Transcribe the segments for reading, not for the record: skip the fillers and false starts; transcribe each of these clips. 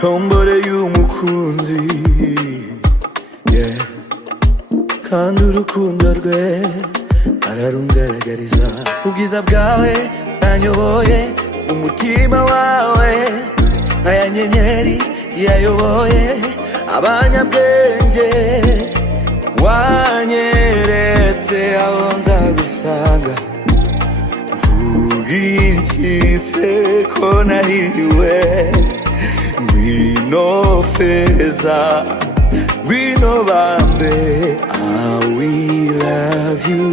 tombore y'umukunzi, yeah. Kandi urukundo rwe ararungaragariza. Ubwiza bwawe nanyoboye umutima wawe, nkaya nyenyeri yayoboye abanyabwenge. Wanyeretse aho nzagusanga, mvuga iki se ko nahiriwe. Ngwino feza, ngwino bambe, I will love you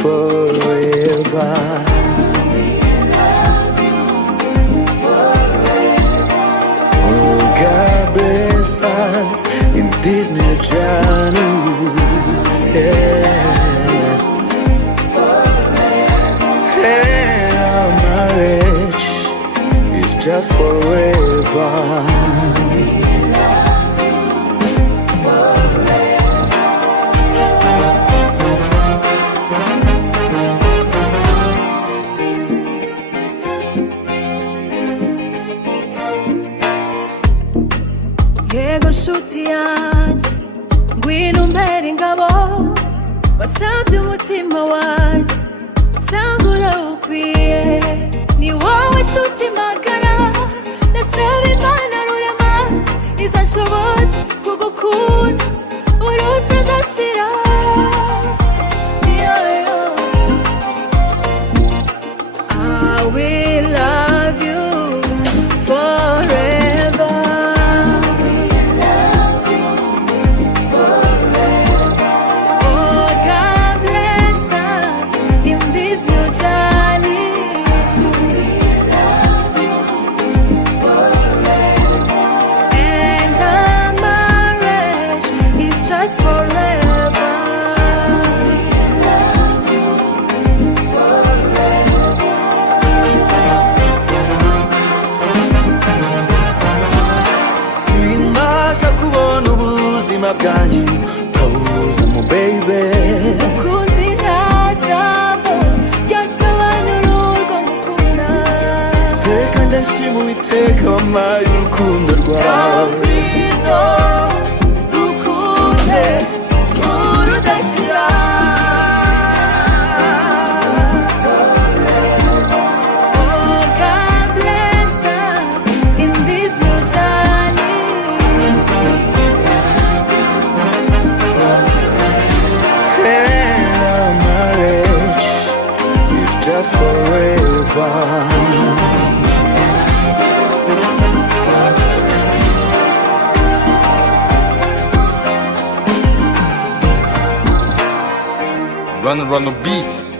forever. Oh, God bless us in this new journey, yeah. And our marriage is just forever. Yego nshuti yanjye, ngwino umpere ingabo, wasabye umutima wanjye, nsanga urawukwiye. Ni wowe nshuti magara, ndasaba Imana rurema izashoboza kugukunda urutazashira. I will love you forever. Bwanjye tabuzamo baby, ukuzi nta jambo ryasobanura urwo ngukunda. Teka ndashima Uwiteka wampaye urukundo rwawe. Ngwino dukunde urudashira. Just forever. Run the beat.